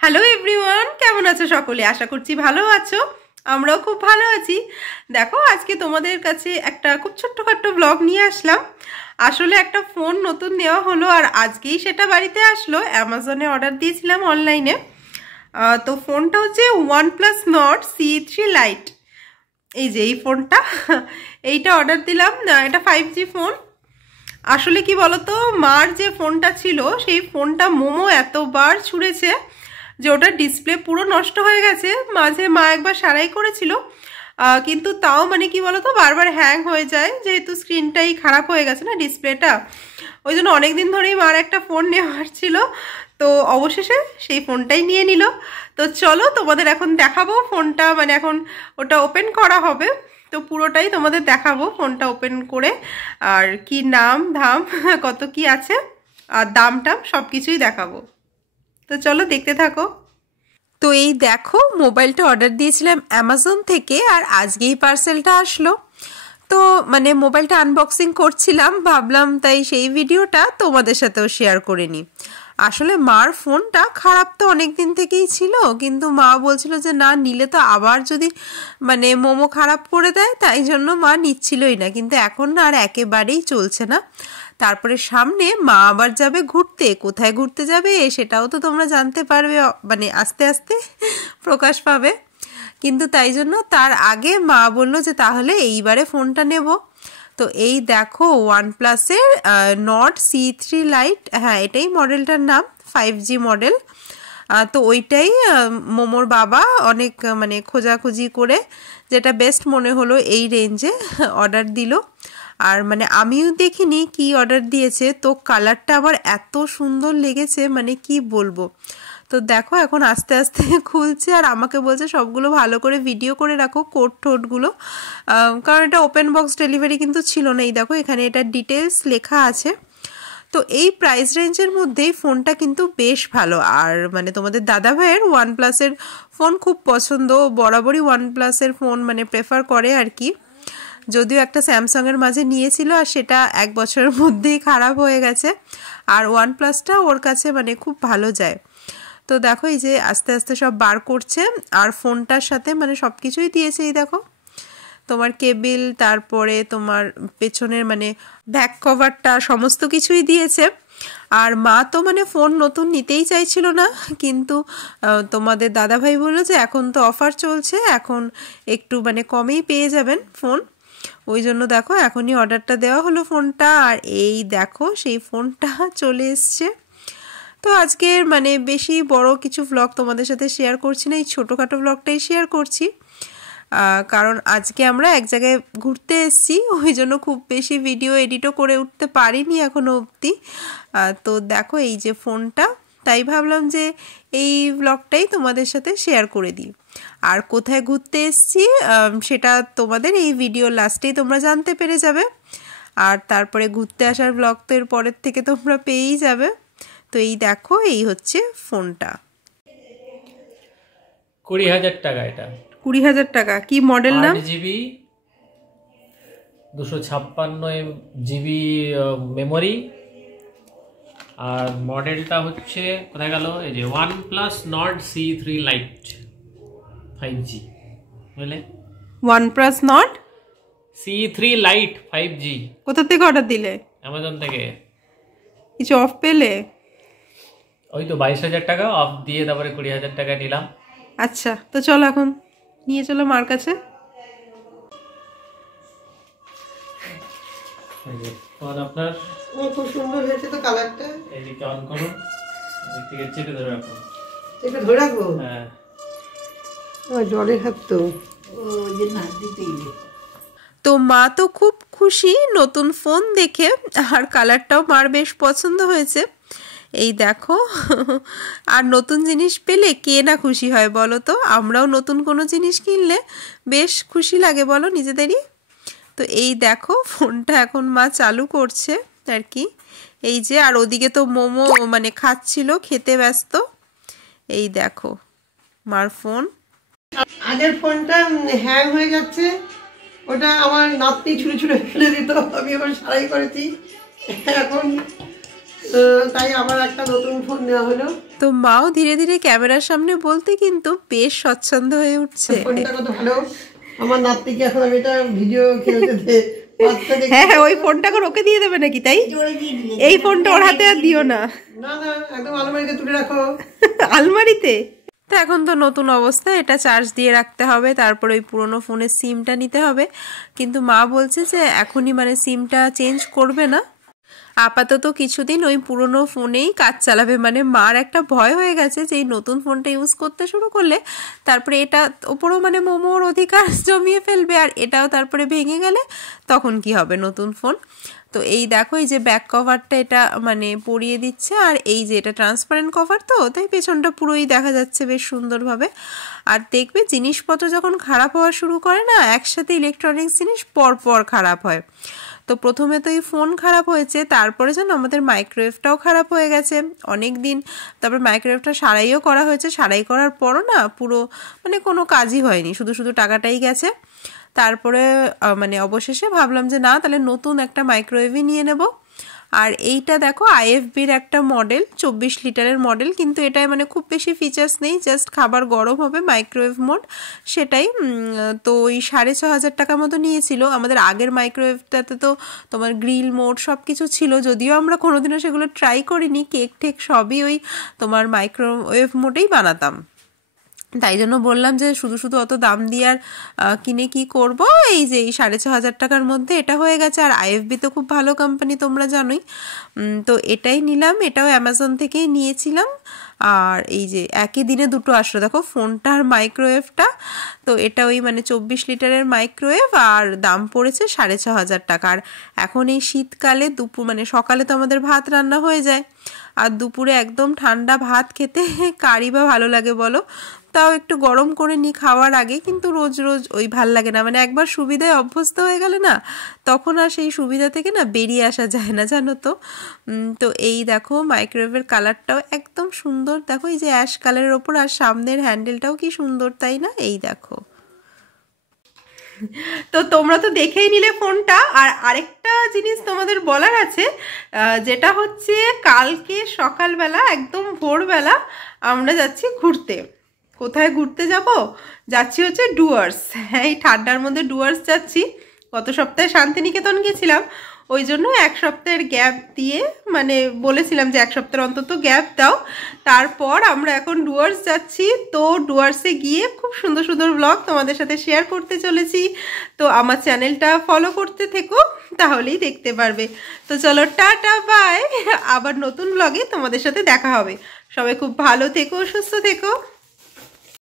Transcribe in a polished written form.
Hello everyone, কেমন আছো সকলে? আশা করছি ভালো আছো। আমরাও খুব ভালো আছি। দেখো, আজকে তোমাদের কাছে একটা খুব ছোট্টখাট্ট ব্লগ নিয়ে আসলাম। আসলে একটা ফোন নতুন নেওয়া হলো আর আজকেই সেটা বাড়িতে আসলো। অ্যামাজনে অর্ডার দিয়েছিলাম অনলাইনে। তো ফোনটা হচ্ছে OnePlus Nord C3 Lite। এই যে এই ফোনটা এইটা অর্ডার দিলাম। এটা 5G ফোন। আসলে কি বলতো, মার যে ফোনটা ছিল সেই ফোনটা মোমো এতবার ছুঁড়েছে যে ওটার ডিসপ্লে পুরো নষ্ট হয়ে গেছে। মাঝে মা একবার সারাই করেছিল, কিন্তু তাও মানে কি বলতো বারবার হ্যাং হয়ে যায়, যেহেতু স্ক্রিনটাই খারাপ হয়ে গেছে না, ডিসপ্লেটা। ওই জন্য অনেকদিন ধরেই মার একটা ফোন নেওয়ার ছিল। তো অবশেষে সেই ফোনটাই নিয়ে নিল। তো চলো তোমাদের এখন দেখাবো ফোনটা, মানে এখন ওটা ওপেন করা হবে। তো পুরোটাই তোমাদের দেখাবো ফোনটা ওপেন করে, আর কি নাম ধাম কত কি আছে আর দাম টাম সব কিছুই দেখাবো। তো চলো দেখতে থাকো। তো এই দেখো, মোবাইলটা অর্ডার দিয়েছিলাম অ্যামাজন থেকে আর আজকেই পার্সেলটা আসলো। তো মানে মোবাইলটা আনবক্সিং করছিলাম, ভাবলাম তাই সেই ভিডিওটা তোমাদের সাথেও শেয়ার করে নিই। আসলে মার ফোনটা খারাপ তো অনেক দিন থেকেই ছিল, কিন্তু মা বলছিল যে না নিলে তো আবার যদি মানে মোমো খারাপ করে দেয়, তাই জন্য মা নিচ্ছিলই না। কিন্তু এখন না আর একেবারেই চলছে না। তারপরে সামনে মা আবার যাবে ঘুরতে, কোথায় ঘুরতে যাবে সেটাও তো তোমরা জানতে পারবে, মানে আস্তে আস্তে প্রকাশ পাবে। কিন্তু তাই জন্য তার আগে মা বললো যে তাহলে এইবারে ফোনটা নেব। তো এই দেখো OnePlus-এর Nord C3 Lite, হ্যাঁ এটাই মডেলটার নাম, 5G মডেল। তো ওইটাই মোমোর বাবা অনেক মানে খোঁজাখুঁজি করে যেটা বেস্ট মনে হলো এই রেঞ্জে অর্ডার দিল। আর মানে আমিও দেখিনি কি অর্ডার দিয়েছে, তো কালারটা আবার এত সুন্দর লেগেছে মানে কি বলবো। তো দেখো এখন আস্তে আস্তে খুলছে আর আমাকে বলছে সবগুলো ভালো করে ভিডিও করে রাখো, কোড টোডগুলো, কারণ এটা ওপেন বক্স ডেলিভারি কিন্তু ছিল না। এই দেখো এখানে এটা ডিটেলস লেখা আছে। তো এই প্রাইস রেঞ্জের মধ্যেই ফোনটা কিন্তু বেশ ভালো। আর মানে তোমাদের দাদা ভাইয়ের OnePlus-এর ফোন খুব পছন্দ, বরাবরই OnePlus-এর ফোন মানে প্রেফার করে আর কি। যদিও একটা স্যামসাংয়ের মাঝে নিয়েছিল আর সেটা 1 বছরের মধ্যেই খারাপ হয়ে গেছে, আর OnePlus-টা ওর কাছে মানে খুব ভালো যায়। তো দেখো এই যে আস্তে আস্তে সব বার করছে আর ফোনটার সাথে মানে সব কিছুই দিয়েছে। এই দেখো তোমার কেবিল, তারপরে তোমার পেছনের মানে ব্যাক কভারটা, সমস্ত কিছুই দিয়েছে। আর মা তো মানে ফোন নতুন নিতেই চাইছিল না, কিন্তু তোমাদের দাদাভাই বললো যে এখন তো অফার চলছে, এখন একটু মানে কমেই পেয়ে যাবেন ফোন। ওই জন্য দেখো এখনই অর্ডারটা দেওয়া হলো ফোনটা, আর এই দেখো সেই ফোনটা চলে এসছে। তো আজকের মানে বেশি বড় কিছু ভ্লগ তোমাদের সাথে শেয়ার করছি না, এই ছোটোখাটো ভ্লগটাই শেয়ার করছি। কারণ আজকে আমরা এক জায়গায় ঘুরতে এসেছি, ওই জন্য খুব বেশি ভিডিও এডিটও করে উঠতে পারিনি এখনও অবধি। তো দেখো এই যে ফোনটা, তাই ভাবলাম যে এই ভ্লগটাই তোমাদের সাথে শেয়ার করে দিই। আর কোথায় ঘুরতে এসেছি সেটা তোমাদের এই ভিডিও লাস্টেই তোমরা জানতে পেরে যাবে। আর তারপরে ঘুরতে আসার ভ্লগ তো এর পরের থেকে তোমরা পেয়েই যাবে। তো এই দেখো এই হচ্ছে ফোনটা, 20,000 টাকা। এটা 20,000 টাকা। কি মডেল নাম? 8GB 256GB memory. আর মডেলটা হচ্ছে কোথায় গেল, এই যে OnePlus Nord C3 Lite 5G, বুঝলে? OnePlus Nord C3 Lite 5G। কোথা থেকে অর্ডার দিলে? অ্যামাজন থেকে। কিছু অফ পেলে? ওই তো 22,000 টাকা অফ দিয়ে তারপরে 20,000 টাকা নিলাম। আচ্ছা, তো চলো এখন নিয়ে চলো মার কাছে। আপনার খুব সুন্দর হয়েছে তো কালারটা। এদিকে অন করুন, এদিক থেকে চেপে ধরে রাখুন। চেপে ধরে রাখবো? হ্যাঁ। জলের হাত তো, ওই যে না দিতেই। তো মা তো খুব খুশি নতুন ফোন দেখে, আর কালারটাও মার বেশ পছন্দ হয়েছে। এই দেখো, আর নতুন জিনিস পেলে কে না খুশি হয় বলো তো? আমরাও নতুন কোনো জিনিস কিনলে বেশ খুশি লাগে বলো নিজেদেরই। তো এই দেখো ফোনটা এখন মা চালু করছে আর কি। এই যে, আর ওদিকে তো মোমো মানে খাচ্ছিল, খেতে ব্যস্ত। এই দেখো মার ফোন। আগের ফোনটা হ্যাং হয়ে যাচ্ছে, ওটা আমার নাতনি ছুঁড়ে ছুঁড়ে ফেলে দিত, আমি আবার সারাই করেছি এখন, তাই আবার একটা নতুন ফোন নেওয়া হলো। তো মাও ধীরে ধীরে ক্যামেরার সামনে বলতে কিন্তু বেশ স্বচ্ছন্দ হয়ে উঠছে। ফোনটা কত ভালো, আমার নাতনিকে এখন আমি এটা ভিডিও খেলতে হ্যাঁ হ্যাঁ, ওই ফোনটা এখন ওকে দিয়ে দেবে নাকি? তাই এই ফোনটা ওর হাতে আর দিও না। না না, একদম আলমারিতে তুলে রাখো। আলমারিতে? তো এখন তো নতুন অবস্থা, এটা চার্জ দিয়ে রাখতে হবে, তারপর ওই পুরোনো ফোনের সিমটা নিতে হবে। কিন্তু মা বলছে যে এখনই মানে সিমটা চেঞ্জ করবে না, আপাতত কিছুদিন ওই পুরনো ফোনেই কাজ চালাবে। মানে মার একটা ভয় হয়ে গেছে যে এই নতুন ফোনটা ইউজ করতে শুরু করলে তারপরে এটা ওপরও মানে মোমোর অধিকার জমিয়ে ফেলবে, আর এটাও তারপরে ভেঙে গেলে তখন কি হবে নতুন ফোন। তো এই দেখো, এই যে ব্যাক কভারটা এটা মানে পরিয়ে দিচ্ছে, আর এই যে এটা ট্রান্সপারেন্ট কভার, তো তাই পেছনটা পুরোই দেখা যাচ্ছে বেশ সুন্দরভাবে। আর দেখবে জিনিসপত্র যখন খারাপ হওয়া শুরু করে না, একসাথে ইলেকট্রনিক্স জিনিস পরপর খারাপ হয়। তো প্রথমে তো এই ফোন খারাপ হয়েছে, তারপরে যেন আমাদের মাইক্রোওয়েভটাও খারাপ হয়ে গেছে অনেক দিন। তারপর মাইক্রোওয়েভটা সারাইও করা হয়েছে, সারাই করার পরও না পুরো মানে কোনো কাজই হয়নি, শুধু শুধু টাকাটাই গেছে। তারপরে মানে অবশেষে ভাবলাম যে না, তাহলে নতুন একটা মাইক্রোওয়েভই নিয়ে নেব। আর এইটা দেখো আইএফবির একটা মডেল, 24 লিটারের মডেল, কিন্তু এটাই মানে খুব বেশি ফিচার্স নেই, জাস্ট খাবার গরম হবে, মাইক্রোওয়েভ মোড সেটাই। তো ওই 6500 টাকার মতো নিয়েছিল। আমাদের আগের মাইক্রোওয়েভটাতে তো তোমার গ্রিল মোড সব কিছু ছিল, যদিও আমরা কোনোদিনও সেগুলো ট্রাই করিনি, কেক টেক সবই ওই তোমার মাইক্রোওয়েভ মোডেই বানাতাম। তাই জন্য বললাম যে শুধু শুধু অত দাম দিয়ে আর কিনে কি করব, এই যে এই 6500 টাকার মধ্যে এটা হয়ে গেছে। আর আইএফবি তো খুব ভালো কোম্পানি, তোমরা জানোই। তো এটাই নিলাম, এটাও অ্যামাজন থেকেই নিয়েছিলাম। আর এই যে একই দিনে দুটো আসলো, দেখো ফোনটা আর মাইক্রোওয়েভটা। তো এটা ওই মানে 24 লিটারের মাইক্রোওয়েভ, আর দাম পড়েছে 6500 টাকা। আর এখন এই শীতকালে দুপুর মানে সকালে তো আমাদের ভাত রান্না হয়ে যায়, আর দুপুরে একদম ঠান্ডা ভাত খেতে কারই বা ভালো লাগে বলো? তাও একটু গরম করে নিই খাওয়ার আগে, কিন্তু রোজ রোজ ওই ভাল লাগে না। মানে একবার সুবিধায় অভ্যস্ত হয়ে গেলে না, তখন আর সেই সুবিধা থেকে না বেরিয়ে আসা যায় না, জানো তো। তো এই দেখো মাইক্রোওয়েভের কালারটাও একদম সুন্দর, দেখো এই যে অ্যাশ কালারের ওপর, আর সামনের হ্যান্ডেলটাও কি সুন্দর, তাই না? এই দেখো। তো তোমরা তো দেখেই নিলে ফোনটা। আর আরেকটা জিনিস তোমাদের বলার আছে, যেটা হচ্ছে কালকে সকালবেলা একদম ভোরবেলা আমরা যাচ্ছি ঘুরতে। কোথায় ঘুরতে যাব? যাচ্ছি হচ্ছে ডুয়ার্স। হ্যাঁ, এই ঠান্ডার মধ্যে ডুয়ার্স যাচ্ছি। গত সপ্তাহে শান্তিনিকেতন গেছিলাম, ওই জন্য এক সপ্তাহের গ্যাপ দিয়ে মানে বলেছিলাম যে এক সপ্তাহের অন্তত গ্যাপ দাও। তারপর আমরা এখন ডুয়ার্স যাচ্ছি। তো ডুয়ার্সে গিয়ে খুব সুন্দর সুন্দর ব্লগ তোমাদের সাথে শেয়ার করতে চলেছি। তো আমার চ্যানেলটা ফলো করতে থেকো, তাহলেই দেখতে পারবে। তো চলো টাটা বাই, আবার নতুন ব্লগে তোমাদের সাথে দেখা হবে। সবাই খুব ভালো থেকো, সুস্থ থেকো।